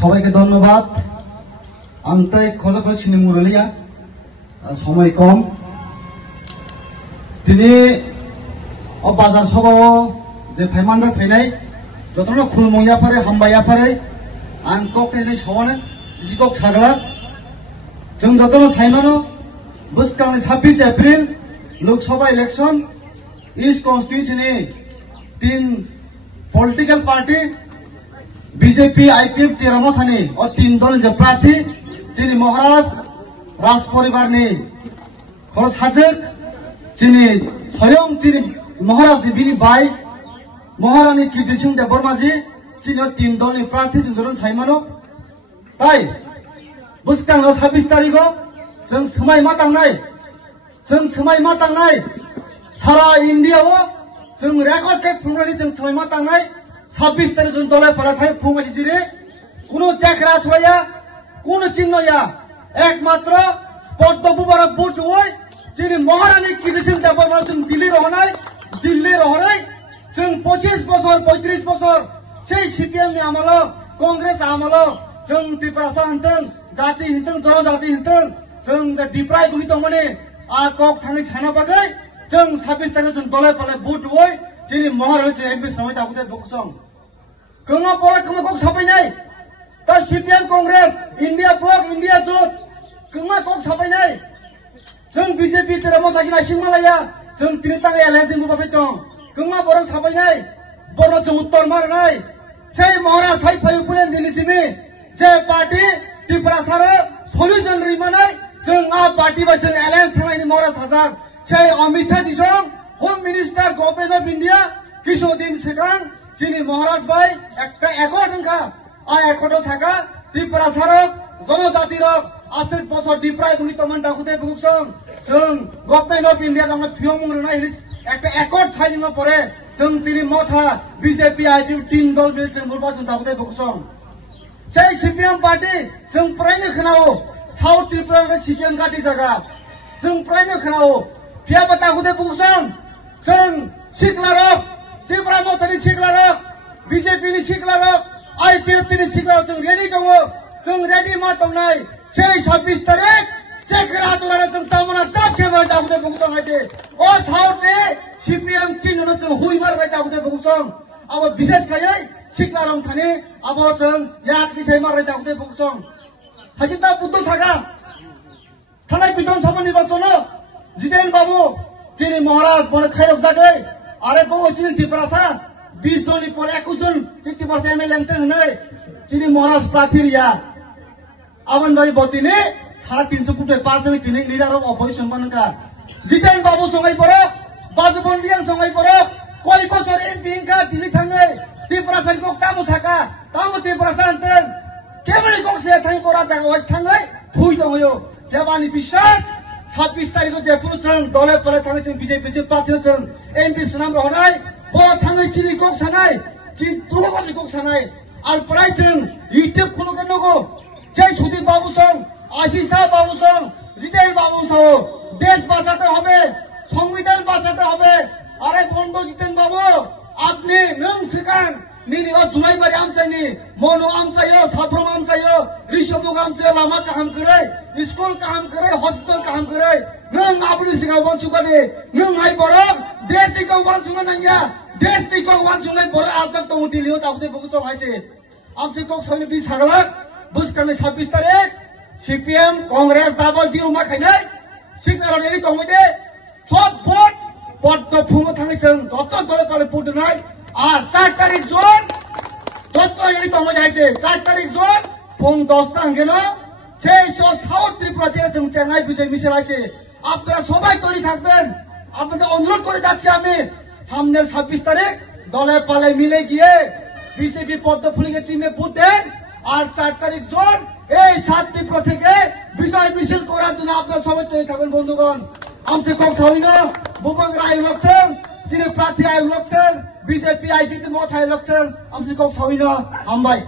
সবাইকে ধন্যবাদ। আন্তরিক খোঁজা করে চিনি মুরলিয়া সময় কম তিনি বাজার সভাও যে ফাইমাनजा फैनाय जतनो खुलुमया फारे हामबाया फारे आं कक तेने सवाने जिकक सागला जों जतनो साइमानो बुसकांनि 26 एप्रिल लोकसभा इलेक्शन ईस्ट कॉन्स्टिट्यूशननि 3 पॉलिटिकल पार्टी बीजेपी आईपीएफ तेरामा थानी और 3 दल जे प्रार्थी जिनि महाराज राज परिवारनि खरस हाजोक जिनि स्वयं जिनि महाराज बिनि बाय महारानी कीर्ति सिंह देबबर्माजी जिनि 3 दलनि प्रार्थी जों जरन साइमानो ताई बुसकांनो 26 तारिखआव जों समायमा तांनाय सारा इंडियाव जों रेकर्ड टेक फुंनानै जों समायमा तांनाय 26 तारिख जों दलाय पालाथाय फुंगासि जिरे कोनो चेकरा थुया कोनो चिन्हया एकमात्र पद्मपुरा बुट होय जिनि महारानी कीर्ति सिंह देबबर्मा जों दिल्ली रहनाय जों 25 बছর 35 बছर সেই সিপিএম नि आमल कांग्रेस आमल जों त्रिपुरासा हनथों जाति हनथों जनजाति हनथों जों दिप्राय बुहितमने आ कक थाङै साना बागै जों 26 तारिख जों दलाय पालाय बुट होय जिनि महारानी जों एमपि समय दाखुते बखसं गंगा परा कक साफायनाय ता CPM Congress India bloc India जोट गंगा कक साफायनाय जों बीजेपी तेरामा थागिना सिंमालाया जों तिनिताङै एलायन्स जों बासाय दं गंगा बरं साफायनाय बर जों उत्तर मारनाय সেই महाराज थाइ फैपुने दिनिसिमि जे पार्टी त्रिपुरासार सल्युशन रिमानाय जों आ पार्टी बा जों एलायन्स थांनायनि महाराज हाजार সেই अमित शाह जिसं home minister government of India কিছু দিন सिगां जिनि महाराज भाई একটা একট ओंखा आ एकट थाका त्रिपुरासार जनजातिर 80 বছর दिप्राय बुहितमन दाखुते बुकसं जों गभर्नमेंट ऑफ इंडिया दङ फियं रनाय একটা একট সাইনিং পরে जों তিনি মথা বিজেপি আইপি 3 দল মিলে जों নির্বাচন দাবতে বকসং সেই সিপিএম পার্টি जों प्रायनो खोनाओ साउथ त्रिपुरा सिपिएम गाटी जागा जों प्रायनो खोनाओ फियाबा दाखुते बकसं जों सिकलारक त्रिपुरा मथानि सिकलारक बीजेपी नि सिकलारक आईपीएफ नि सिकलारक जों रेडी दङ जों रेडी मा दंनाय সেই 26 तारिख सेक्रा दुरारा जों तामना जाफेबा दाखुते बकसं आइसे ओ साउथनि सीपीएम चिन्हनो जों हुइमारबाय दाखुते बकसं अब विशेष खायै सिकलारं थानि अब जों याकनि साय मारबाय दाखुते बकसं हासिता बुद्ध सागा थानाय विधानसभा निर्वाचन जितेन बाबू जिनि महाराज बने खायरक जागै आरो बो जिनि त्रिपुरासा 20 जननि परे 21 जन 50% एमएलए लेंते हनै जिनि महाराज प्रार्थीरिया आवन भाई बतिनि 350 फुट पास में तिनि लीडर ऑफ अपोजिशन बनका जितेन बाबू संगाई परो बाजुबन्दियां संगाई परो कोई को सर एमपी का दिल्ली थाङै त्रिपुरासा को तामु साका तामु त्रिपुरासा हनथों केबोरै गसे थाङै परा जागा ओइ थाङै थुइ दङयो देवानि विश्वास 26 तारिख जे पुरुषं दले पले थाङै जों बीजेपी जे पार्टी जों एमपी सुनाम रहनाय बो थाङै चिनि गक सानाय चिन दुगो गक सानाय आर प्राय जों यूट्यूब खुलुगन नगो जय सुदीप बाबू सं आशीष बाबू सं जितेन बाबू सं देश बाঁচাতে হবে संविधान বাঁচাতে হবে আরে বন্ধু জিতেন বাবু আপনি নং সিকাং নিনি ও জুলাইবারি আমচাইনি মনো আমচাইयो साफ्रोम আমচাইयो रिसमुग আমচাইयो लामा काहाम करे स्कुल काहाम करे हॉस्पिटल काहाम करे नों आबुनि सिगाव बानसुगानि नों आइ बरक देश दिखौ बानसुगा नांया देश दिखौ बानसुनाय बर आजक दङ दिल्लीयाव दाखुते बकसं आइसे आमचे कक सनि बि सागला बुसकानि 26 तारिख सीपीएम कांग्रेस डाबल जिरो मा खायनाय सिगनाल रेडी दङै सब भोट पद्म फुङो थाङै जों दत्त दले पाले पुदनाय आर 4 तारिख जन दत्त रेडी दङै जायसे 4 तारिख जन फुं 10 টা गेलो সেই সাউথ ত্রিপুরা থেকে जों চেঙ্গাই বিজয় মিছিল আছে আপনারা সবাই তৈরি থাকবেন আপনাদের অনুরোধ করে যাচ্ছি আমি সামনের 26 তারিখ দলে পালে মিলে গিয়ে বিজেপি পদ্ম ফুলিকে চিহ্নে ভোট দেন আর 4 তারিখ জোন এই সাত ত্রিপুরা থেকে বিজয় মিছিল করার জন্য আপনারা সবাই তৈরি থাকবেন বন্ধুগণ आमचे कक साविनो बुबंग राय लक्थों सिने प्रार्थी आय लक्थों बीजेपी आईपी मथाय लक्थों आमचे कक साविनो हामबाय।